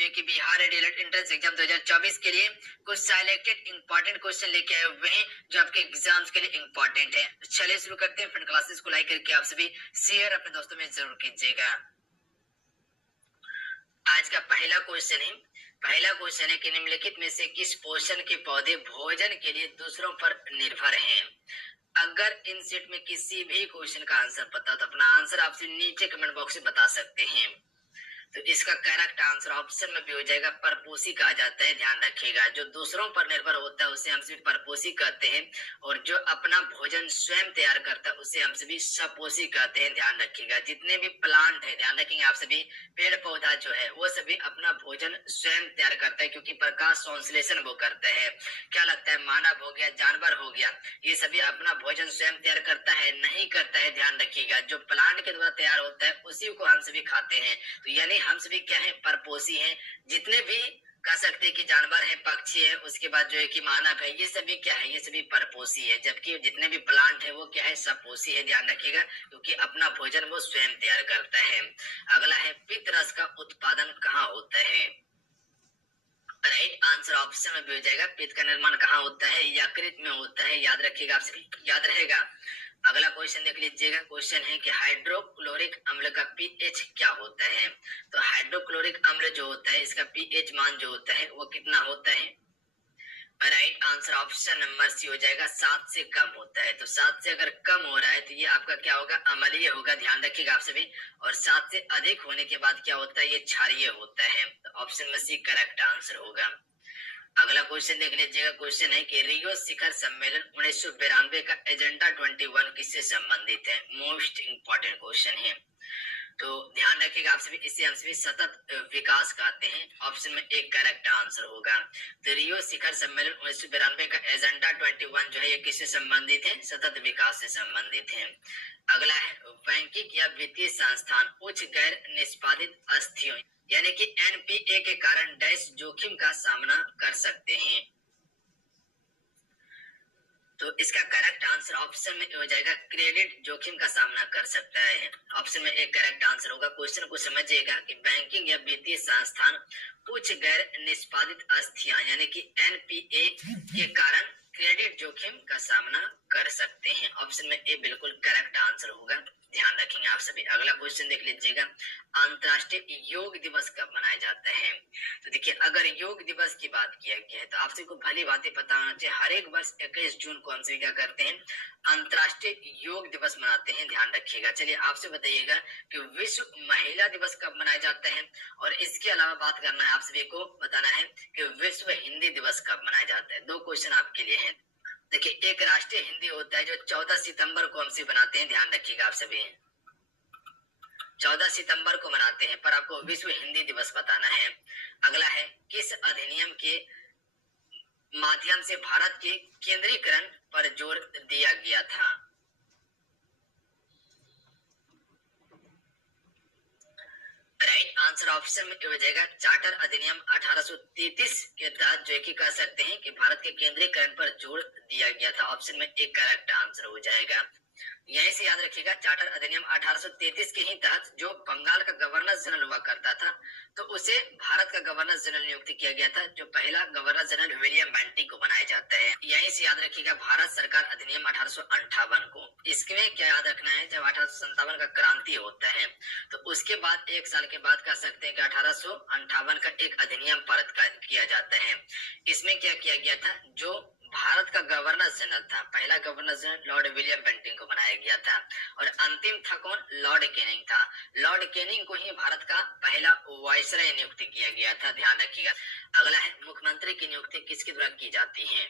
जो कि Bihar DElEd entrance exam 2024 के लिए कुछ सिलेक्टेड इंपॉर्टेंट क्वेश्चन लेके आए हुए हैं जो आपके एग्जाम्स के लिए इंपॉर्टेंट है। चलिए शुरू करते हैं। फ्रेंड क्लासेस को लाइक करके आप सभी शेयर अपने दोस्तों में जरूर कीजिएगा। आज का पहला क्वेश्चन है कि निम्नलिखित में से किस पोषण के पौधे भोजन के लिए दूसरों पर निर्भर हैं। अगर इन सेट में किसी भी क्वेश्चन का आंसर पता हो तो अपना आंसर आपसे नीचे कमेंट बॉक्स में बता सकते हैं। तो इसका करेक्ट आंसर ऑप्शन में भी हो जाएगा परपोषी कहा जाता है। ध्यान रखिएगा, जो दूसरों पर निर्भर होता है उसे हम सभी परपोषी कहते हैं और जो अपना भोजन स्वयं तैयार करता है उसे हम सभी सपोषी कहते हैं। ध्यान रखिएगा, जितने भी प्लांट है, ध्यान रखेंगे आप सभी, पेड़ पौधा जो है वो सभी अपना भोजन स्वयं तैयार करता है क्योंकि प्रकाश संश्लेषण वो करता है। क्या लगता है, मानव हो गया, जानवर हो गया, ये सभी अपना भोजन स्वयं तैयार करता है? नहीं करता है। ध्यान रखिएगा, जो प्लांट के द्वारा तैयार होता है उसी को हम सभी खाते हैं। तो यानी हम सभी क्या है, परपोषी हैं। जितने भी कह सकते हैं कि जानवर है, पक्षी है, उसके बाद जो है कि मानव है, ये सभी क्या है, ये सभी परपोषी है। जबकि जितने भी प्लांट है वो क्या है, सपोषी है। ध्यान रखिएगा, क्योंकि अपना भोजन वो स्वयं तैयार करता है। अगला है, पित्त रस का उत्पादन कहाँ होता है? राइट आंसर ऑप्शन में भी हो जाएगा। पित्त का निर्माण कहाँ होता है? यकृत में होता है। याद रखिएगा, आप सभी याद रहेगा। अगला क्वेश्चन देख लीजिएगा। क्वेश्चन है कि हाइड्रोक्लोरिक अम्ल का पीएच क्या होता है? तो हाइड्रोक्लोरिक अम्ल जो होता है इसका पीएच मान जो होता है वो कितना होता है? Right answer option number C हो जाएगा, 7 से कम होता है। तो 7 से अगर कम हो रहा है तो ये आपका क्या होगा, अम्लीय होगा। ध्यान रखिएगा आप सभी। और 7 से अधिक होने के बाद क्या होता है, ये क्षारीय होता है। तो ऑप्शन में सी करेक्ट आंसर होगा। अगला क्वेश्चन देख लीजिएगा। क्वेश्चन है कि रियो शिखर सम्मेलन 1992 का एजेंडा 21 किससे संबंधित है? मोस्ट इंपॉर्टेंट क्वेश्चन है। तो ध्यान रखिएगा आप सभी, इसे हम सभी सतत विकास कहते हैं। ऑप्शन में एक करेक्ट आंसर होगा। तो रियो शिखर सम्मेलन 1992 का एजेंडा 21 जो है ये किससे संबंधित है? सतत विकास से संबंधित है। अगला है, बैंकिंग या वित्तीय संस्थान उच्च गैर निष्पादित अस्थियों यानी कि एनपीए के कारण डैश जोखिम का सामना कर सकते हैं। तो इसका करेक्ट आंसर ऑप्शन में हो जाएगा, क्रेडिट जोखिम का सामना कर सकता है। ऑप्शन में एक करेक्ट आंसर होगा। क्वेश्चन को समझिएगा कि बैंकिंग या वित्तीय संस्थान उच्च गैर निष्पादित अस्थियां यानी कि एनपीए के कारण क्रेडिट जोखिम का सामना कर सकते हैं। ऑप्शन में ए बिल्कुल करेक्ट आंसर होगा। ध्यान रखेंगे आप सभी। अगला क्वेश्चन देख लीजिएगा। अंतर्राष्ट्रीय योग दिवस कब मनाया जाता है? तो देखिए, अगर योग दिवस की बात किया गया है तो आप सबको भली बातें पता होना चाहिए। हर एक वर्ष 21 जून को हम सभी क्या करते हैं, अंतर्राष्ट्रीय योग दिवस मनाते हैं। ध्यान रखिएगा। चलिए आपसे बताइएगा कि विश्व महिला दिवस कब मनाया जाता है, और इसके अलावा बात करना है, आप सभी को बताना है कि विश्व हिंदी दिवस कब मनाया जाता है। 2 क्वेश्चन आपके लिए हैं। देखिए, एक राष्ट्रीय हिंदी होता है जो 14 सितंबर को हमसे बनाते हैं। ध्यान रखिएगा आप सभी, 14 सितंबर को मनाते हैं, पर आपको विश्व हिंदी दिवस बताना है। अगला है, किस अधिनियम के माध्यम से भारत के केंद्रीकरण पर जोर दिया गया था? राइट आंसर ऑप्शन में हो जाएगा, चार्टर अधिनियम 1833 के तहत जो कि कह सकते हैं कि भारत के केंद्रीकरण पर जोर दिया गया था। ऑप्शन में एक करेक्ट आंसर हो जाएगा। यहीं से याद रखिएगा, चार्टर अधिनियम 1833 के ही तहत जो बंगाल का गवर्नर जनरल हुआ करता था तो उसे भारत का गवर्नर जनरल नियुक्त किया गया था। जो पहला गवर्नर जनरल विलियम बेंटिक को बनाया जाता है। यहीं से याद रखिएगा, भारत सरकार अधिनियम 1858 को। इसमें क्या याद रखना है, जब 1857 का क्रांति होता है तो उसके बाद 1 साल के बाद कह सकते हैं कि 1858 का एक अधिनियम पारित किया जाता है। इसमें क्या किया गया था, जो भारत का गवर्नर जनरल था, पहला governor general Lord William Bentinck को बनाया गया था, और अंतिम था कौन, लॉर्ड कैनिंग था। लॉर्ड कैनिंग को ही भारत का पहला वायसराय नियुक्त किया गया था। ध्यान रखिएगा। अगला है, मुख्यमंत्री की नियुक्ति किसके द्वारा की जाती है?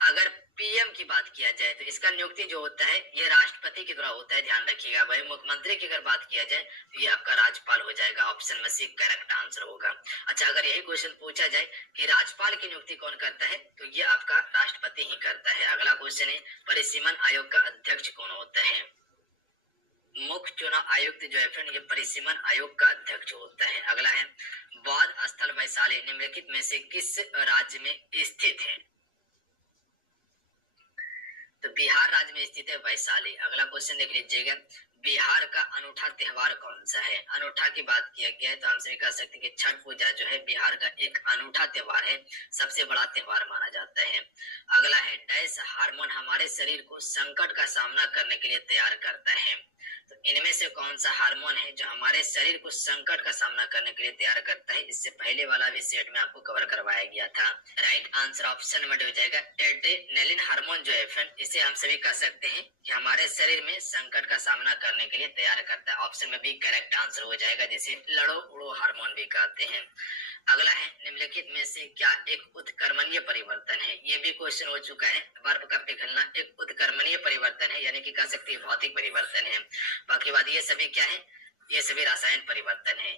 अगर पीएम की बात किया जाए तो इसका नियुक्ति जो होता है ये राष्ट्रपति के द्वारा होता है। ध्यान रखिएगा। वही मुख्यमंत्री की अगर बात किया जाए तो ये आपका राज्यपाल हो जाएगा। ऑप्शन में से करेक्ट आंसर होगा। अच्छा, अगर यही क्वेश्चन पूछा जाए कि राज्यपाल की नियुक्ति कौन करता है तो ये आपका राष्ट्रपति ही करता है। अगला क्वेश्चन है, परिसीमन आयोग का अध्यक्ष कौन होता है? मुख्य चुनाव आयुक्त जो है फ्रेंड, ये परिसीमन आयोग का अध्यक्ष होता है। अगला है, बौद्ध स्थल वैशाली निम्नलिखित में से किस राज्य में स्थित है? तो बिहार राज्य में स्थित है वैशाली। अगला क्वेश्चन देख लीजिएगा, बिहार का अनूठा त्योहार कौन सा है? अनूठा की बात किया गया है तो हम सभी कह सकते हैं कि छठ पूजा जो है बिहार का एक अनूठा त्योहार है, सबसे बड़ा त्योहार माना जाता है। अगला है डैश हार्मोन हमारे शरीर को संकट का सामना करने के लिए तैयार करता है। तो इनमें से कौन सा हार्मोन है जो हमारे शरीर को संकट का सामना करने के लिए तैयार करता है? इससे पहले वाला भी सेट में आपको कवर करवाया गया था। राइट आंसर ऑप्शन नंबर हो जाएगा एड्रेनलिन हार्मोन जो है फ्रेंड, इसे हम सभी कह सकते हैं कि हमारे शरीर में संकट का सामना करने के लिए तैयार करता है। ऑप्शन में भी करेक्ट आंसर हो जाएगा, जिसे लड़ो उड़ो हार्मोन भी कहते हैं। अगला है निम्नलिखित में से क्या एक उत्कर्मणीय परिवर्तन है? ये भी क्वेश्चन हो चुका है। बर्फ का पिघलना एक उत्कर्मणीय परिवर्तन है, यानी कि कह सकते हैं भौतिक परिवर्तन है। बाकी बात ये सभी क्या है? ये सभी रासायनिक परिवर्तन है।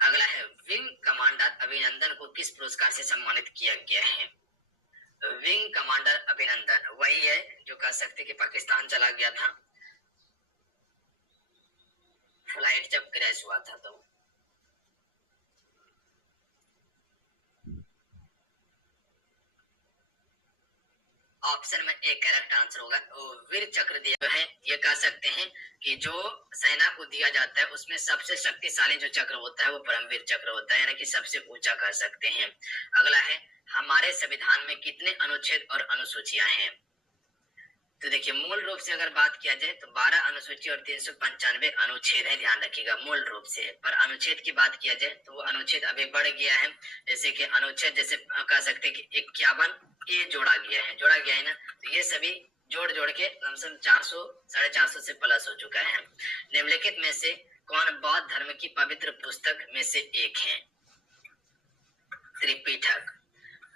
अगला है विंग कमांडर अभिनंदन को किस पुरस्कार से सम्मानित किया गया है? विंग कमांडर अभिनंदन वही है जो कह सकते कि पाकिस्तान चला गया था, फ्लाइट जब क्रैश हुआ था तो। ऑप्शन में एक करेक्ट आंसर होगा। वीर चक्र दिया है, ये कह सकते हैं कि जो सेना को दिया जाता है उसमें सबसे शक्तिशाली जो चक्र होता है वो परमवीर चक्र होता है, यानी कि सबसे ऊंचा कह सकते हैं। अगला है हमारे संविधान में कितने अनुच्छेद और अनुसूचियां हैं? तो देखिए मूल रूप से अगर बात किया जाए तो 12 अनुसूची और 395 अनुच्छेद है, ध्यान रखिएगा मूल रूप से। पर अनुच्छेद की बात किया जाए तो वो अनुच्छेद अभी बढ़ गया है, जैसे कि अनुच्छेद जैसे कह सकते हैं कि 51 ये जोड़ा गया है ना, तो ये सभी जोड़ जोड़ के लमसम 400 450 से प्लस हो चुका है। निम्नलिखित में से कौन बौद्ध धर्म की पवित्र पुस्तक में से एक है? त्रिपिटक।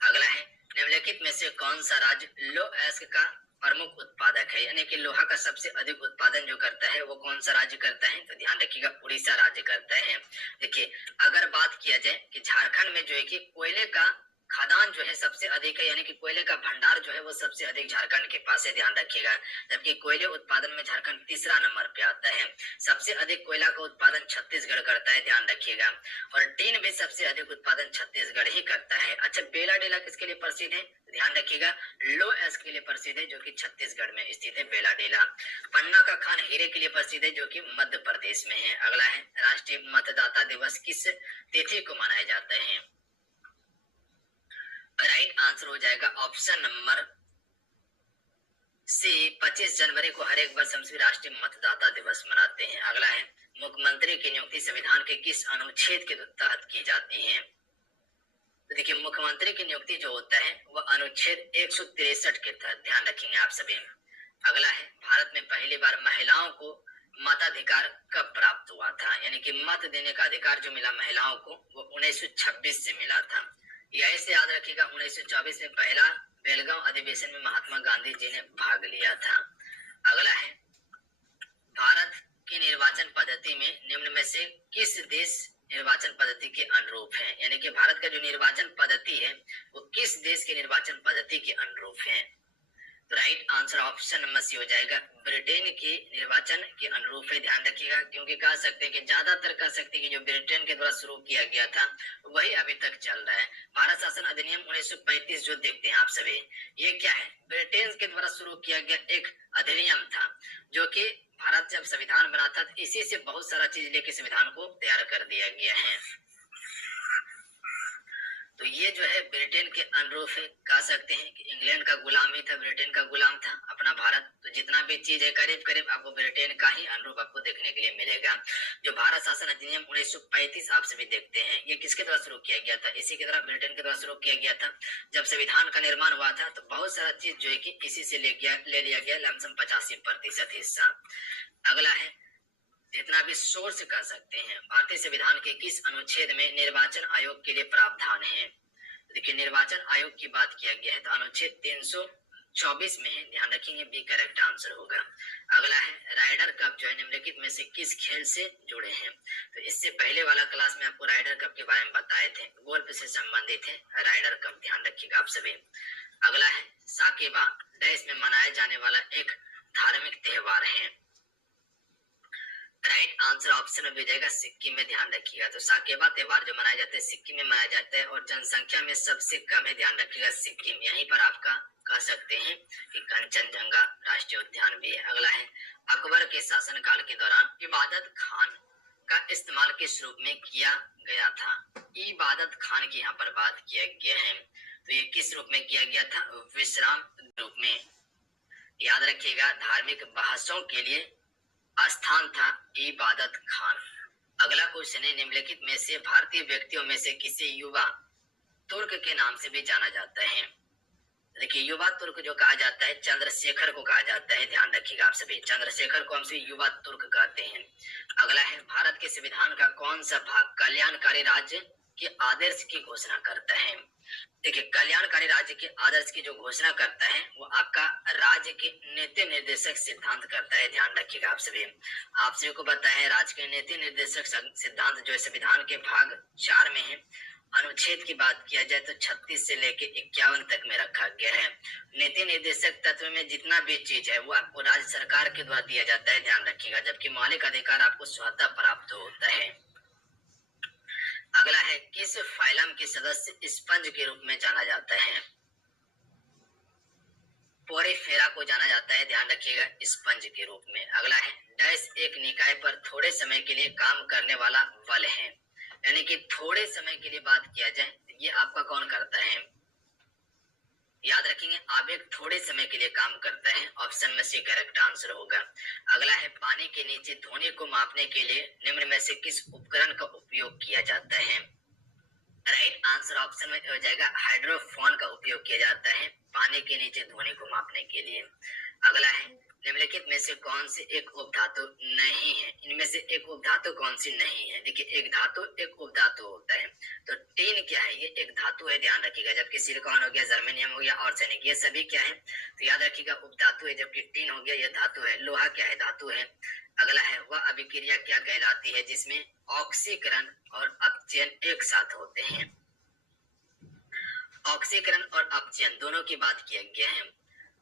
अगला है निम्नलिखित में से कौन सा राज्य लोह का प्रमुख उत्पादक है, यानी कि लोहा का सबसे अधिक उत्पादन जो करता है वो कौन सा राज्य करता है? तो ध्यान रखिएगा उड़ीसा राज्य करता है। देखिए अगर बात किया जाए कि झारखंड में जो है कि कोयले का खदान जो है सबसे अधिक है, यानी कि कोयले का भंडार जो है वो सबसे अधिक झारखंड के पास है, ध्यान रखिएगा। जबकि कोयले उत्पादन में झारखंड तीसरा नंबर पे आता है। सबसे अधिक कोयला का उत्पादन छत्तीसगढ़ करता है, ध्यान रखिएगा। और टीन भी सबसे अधिक उत्पादन छत्तीसगढ़ ही करता है। अच्छा बेला डेला किसके लिए प्रसिद्ध है? ध्यान रखिएगा लो एस के लिए प्रसिद्ध है, जो कि छत्तीसगढ़ में स्थित है बेला डेला। पन्ना का खान हीरे के लिए प्रसिद्ध है, जो कि मध्य प्रदेश में है। अगला है राष्ट्रीय मतदाता दिवस किस तिथि को मनाया जाता है? राइट आंसर हो जाएगा ऑप्शन नंबर सी 25 जनवरी को हर एक वर्ष हम राष्ट्रीय मतदाता दिवस मनाते हैं। अगला है मुख्यमंत्री की नियुक्ति संविधान के किस अनुच्छेद के तहत की जाती है? तो देखिए मुख्यमंत्री की नियुक्ति जो होता है वह अनुच्छेद 163 के तहत, ध्यान रखेंगे आप सभी। अगला है भारत में पहली बार महिलाओं को मताधिकार कब प्राप्त हुआ था, यानी कि मत देने का अधिकार जो मिला महिलाओं को वो 1926 से मिला था। यही से याद रखिएगा 1924 में पहला बेलगांव अधिवेशन में महात्मा गांधी जी ने भाग लिया था। अगला है भारत की निर्वाचन पद्धति में निम्न में से किस देश निर्वाचन पद्धति के अनुरूप है, यानी कि भारत का जो निर्वाचन पद्धति है वो किस देश की निर्वाचन पद्धति के अनुरूप है? Right answer option number C हो जाएगा ब्रिटेन के निर्वाचन के अनुरूप है, ध्यान रखिएगा। क्योंकि कह सकते हैं कि ज्यादातर कह सकते हैं कि जो ब्रिटेन के द्वारा शुरू किया गया था वही अभी तक चल रहा है। भारत शासन अधिनियम 1935 जो देखते हैं आप सभी, ये क्या है? ब्रिटेन के द्वारा शुरू किया गया एक अधिनियम था, जो कि भारत जब संविधान बना था इसी से बहुत सारा चीज लेके संविधान को तैयार कर दिया गया है। तो ये जो है ब्रिटेन के अनुरूप है। कह सकते हैं कि इंग्लैंड का गुलाम ही था, ब्रिटेन का गुलाम था अपना भारत। तो जितना भी चीज है करीब करीब आपको ब्रिटेन का ही अनुरूप आपको देखने के लिए मिलेगा। जो भारत शासन अधिनियम 1935 आप सभी देखते हैं, ये किसके द्वारा शुरू किया गया था? इसी के द्वारा ब्रिटेन के द्वारा शुरू किया गया था। जब संविधान का निर्माण हुआ था तो बहुत सारा चीज जो है कि इसी से ले लिया गया, लमसम 85% हिस्सा। अगला है जितना भी सोर्स कर सकते हैं भारतीय संविधान के किस अनुच्छेद में निर्वाचन आयोग के लिए प्रावधान है? देखिए निर्वाचन आयोग की बात किया गया है तो अनुच्छेद 324 में है, ध्यान रखेंगे बी करेक्ट आंसर होगा। अगला है राइडर कप जो है निम्नलिखित में से किस खेल से जुड़े हैं? तो इससे पहले वाला क्लास में आपको राइडर कप के बारे में बताए थे, गोल्फ से संबंधित है राइडर कप, ध्यान रखिएगा आप सभी। अगला है साकेबा देश में मनाया जाने वाला एक धार्मिक त्योहार है। राइट आंसर ऑप्शन में भी जाएगा सिक्किम में, ध्यान रखिएगा। तो साकेबा त्योहार जो मनाया जाता है सिक्किम में मनाया जाता है और जनसंख्या में सबसे कम है, ध्यान रखिएगा सिक्किम। यहीं पर आपका कह सकते हैं कि कंचनजंगा राष्ट्रीय उद्यान भी है। अगला है अकबर के शासनकाल के दौरान इबादत खान का इस्तेमाल किस रूप में किया गया था? इबादत खान की यहाँ पर बात किया गया है, तो ये किस रूप में किया गया था? विश्राम रूप में। याद रखिएगा धार्मिक बहसों के लिए स्थान था इबादत खान। अगला क्वेश्चन है निम्नलिखित में से भारतीय व्यक्तियों में से किसे युवा तुर्क के नाम से भी जाना जाता है? देखिए युवा तुर्क जो कहा जाता है चंद्रशेखर को कहा जाता है, ध्यान रखिएगा आप सभी, चंद्रशेखर को हम सभी युवा तुर्क कहते हैं। अगला है भारत के संविधान का कौन सा भाग कल्याणकारी राज्य के आदर्श की घोषणा करता है? देखिए कल्याणकारी राज्य के आदर्श की जो घोषणा करता है वो आपका राज्य के नीति निर्देशक सिद्धांत करता है, ध्यान रखिएगा आप सभी को पता है राज्य के नीति निर्देशक सिद्धांत जो संविधान के भाग 4 में है। अनुच्छेद की बात किया जाए तो 36 से लेके 51 तक में रखा गया है। नीति निर्देशक तत्व में जितना भी चीज है वो आपको राज्य सरकार के द्वारा दिया जाता है, ध्यान रखिएगा, जबकि मौलिक अधिकार आपको स्वतः प्राप्त होता है। अगला है किस फाइलम के सदस्य स्पंज के रूप में जाना जाता है? पोरीफेरा को जाना जाता है, ध्यान रखिएगा स्पंज के रूप में। अगला है डैश एक निकाय पर थोड़े समय के लिए काम करने वाला बल है, यानी कि थोड़े समय के लिए बात किया जाए ये आपका कौन करता है? याद रखेंगे आवेग थोड़े समय के लिए काम करता है, ऑप्शन में से करेक्ट आंसर होगा। अगला है पानी के नीचे ध्वनि को मापने के लिए निम्न में से किस उपकरण का उपयोग किया जाता है? राइट आंसर ऑप्शन में हो जाएगा हाइड्रोफोन का उपयोग किया जाता है पानी के नीचे ध्वनि को मापने के लिए। अगला है निम्नलिखित में से कौन सी एक उपधातु नहीं है? इनमें से एक उपधातु कौन सी नहीं है? देखिए एक धातु एक उपधातु होता है, तो टीन क्या है? ये एक धातु है, ध्यान रखिएगा, जबकि सिलिकॉन हो गया, जर्मेनियम हो गया, आर्सेनिक, ये सभी क्या है? तो याद रखिएगा उपधातु है, जबकि टीन हो गया ये धातु है। लोहा क्या है? धातु है। अगला है वह अभिक्रिया क्या कहलाती है जिसमें ऑक्सीकरण और अपचयन एक साथ होते हैं? ऑक्सीकरण और अपचयन दोनों की बात किया गया है,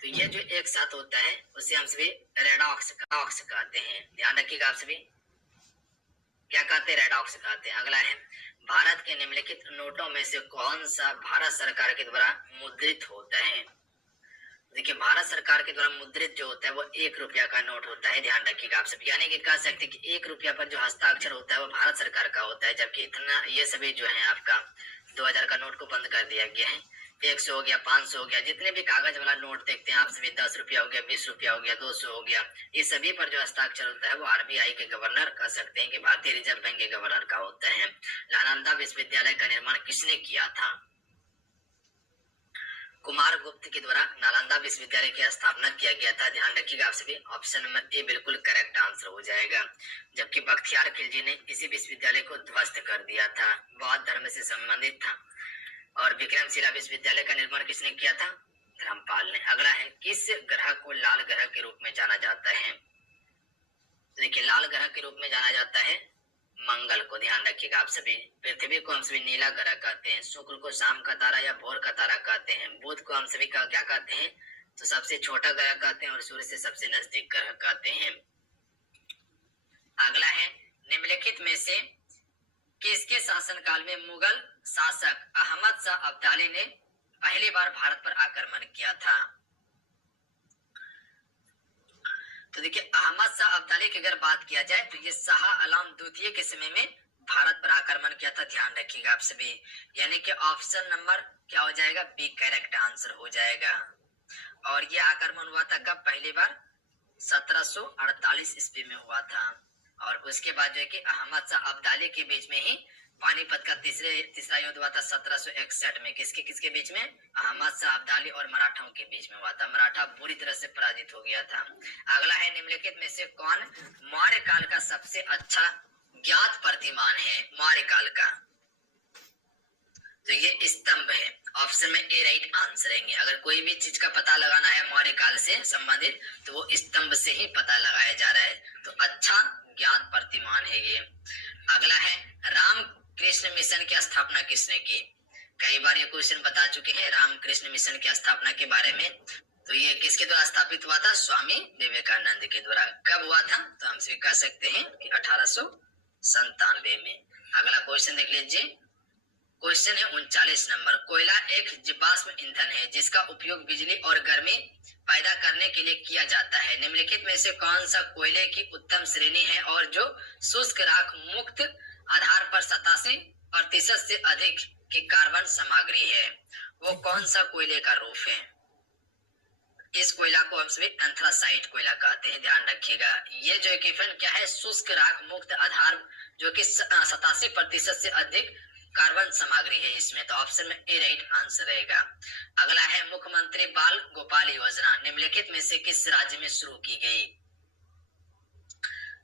तो ये जो एक साथ होता है उसे हम सभी रेडॉक्स कहते हैं, ध्यान रखिएगा आप सभी, क्या कहते हैं? रेडॉक्स कहते हैं। अगला है भारत के निम्नलिखित नोटों में से कौन सा भारत सरकार के द्वारा मुद्रित होता है? देखिए भारत सरकार के द्वारा मुद्रित जो होता है वो 1 रुपया का नोट होता है, ध्यान रखिएगा आप सब, यानी कि कह सकते हैं कि 1 रुपया पर जो हस्ताक्षर होता है वो भारत सरकार का होता है, जबकि इतना ये सभी जो है आपका 2000 का नोट को बंद कर दिया गया है। 100 हो गया, 500 हो गया, जितने भी कागज वाला नोट देखते हैं आप सभी, 10 रुपया हो गया, 20 रुपया हो गया, 200 हो गया, ये सभी पर जो हस्ताक्षर होता है वो आरबीआई के गवर्नर कह सकते हैं कि भारतीय रिजर्व बैंक के गवर्नर का होता है। नालंदा विश्वविद्यालय का निर्माण किसने किया था? कुमार गुप्त के द्वारा नालंदा विश्वविद्यालय की स्थापना किया गया था, ध्यान रखिएगा आप सभी, ऑप्शन नंबर ए बिल्कुल करेक्ट आंसर हो जाएगा। जबकि बख्तियार खिलजी ने इसी विश्वविद्यालय को ध्वस्त कर दिया था, बौद्ध धर्म से संबंधित था। और विक्रमशिला विश्वविद्यालय का निर्माण किसने किया था? धर्मपाल ने। अगला है किस ग्रह को लाल ग्रह के रूप में जाना जाता है? देखिए लाल ग्रह के रूप में जाना जाता है मंगल को, ध्यान रखिएगा आप सभी। पृथ्वी को हम सभी नीला ग्रह कहते हैं, शुक्र को शाम का तारा या भोर का तारा कहते हैं, बुध को हम सभी का क्या कहते हैं? तो सबसे छोटा ग्रह कहते हैं, और सूर्य से सबसे नजदीक ग्रह कहते हैं। अगला है निम्नलिखित में से किसके शासनकाल में मुगल शासक अहमद शाह अब्दाली ने पहली बार भारत पर आक्रमण किया था? तो देखिए अहमद शाह अब्दाली की अगर बात किया जाए तो ये शाह आलम द्वितीय के समय में भारत पर आक्रमण किया था, ध्यान रखिएगा आप सभी, यानी कि ऑप्शन नंबर क्या हो जाएगा? बी करेक्ट आंसर हो जाएगा। और ये आक्रमण हुआ था कब? पहली बार 1748 ईस्वी में हुआ था। और उसके बाद जो है कि अहमद शाह अब्दाली के बीच में ही पानीपत का तीसरा युद्ध हुआ था 1761 में, किसके बीच में? अहमद शाह अब्दाली और मराठाओं के बीच में हुआ था। मराठा बुरी तरह से पराजित हो गया था। अगला है निम्नलिखित में से कौन मौर्य काल का सबसे अच्छा ज्ञात प्रतिमान है? मौर्य काल का, तो ये स्तंभ है, ऑप्शन में ए राइट आंसर है। अगर कोई भी चीज का पता लगाना है मौर्य काल से संबंधित तो वो स्तंभ से ही पता लगाया जा रहा है, तो अच्छा ज्ञात प्रतिमान है ये। अगला है राम कृष्ण मिशन की स्थापना किसने की? कई बार ये क्वेश्चन बता चुके हैं रामकृष्ण मिशन की स्थापना के बारे में, तो ये किसके द्वारा स्थापित हुआ था? स्वामी विवेकानंद के द्वारा। कब हुआ था? तो हम कह सकते हैं कि 1897 में। अगला क्वेश्चन देख लीजिए। क्वेश्चन है 39 नंबर। कोयला एक जीवाश्म ईंधन है जिसका उपयोग बिजली और गर्मी पैदा करने के लिए किया जाता है। निम्नलिखित में से कौन सा कोयले की उत्तम श्रेणी है और जो शुष्क राख मुक्त आधार पर 87% से अधिक की कार्बन सामग्री है? वो कौन सा कोयले का रूप है? इस कोयला को हम सभी एंथ्रासाइट कोयला कहते हैं, ध्यान रखिएगा। ये जो इक्विपमेंट क्या है? शुष्क राख मुक्त आधार, जो कि 87% से अधिक कार्बन सामग्री है इसमें। तो ऑप्शन में ए राइट आंसर रहेगा। अगला है मुख्यमंत्री बाल गोपाल योजना निम्नलिखित में से किस राज्य में शुरू की गई?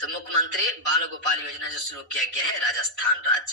तो मुख्यमंत्री बाल गोपाल योजना जो शुरू किया गया है राजस्थान राज्य।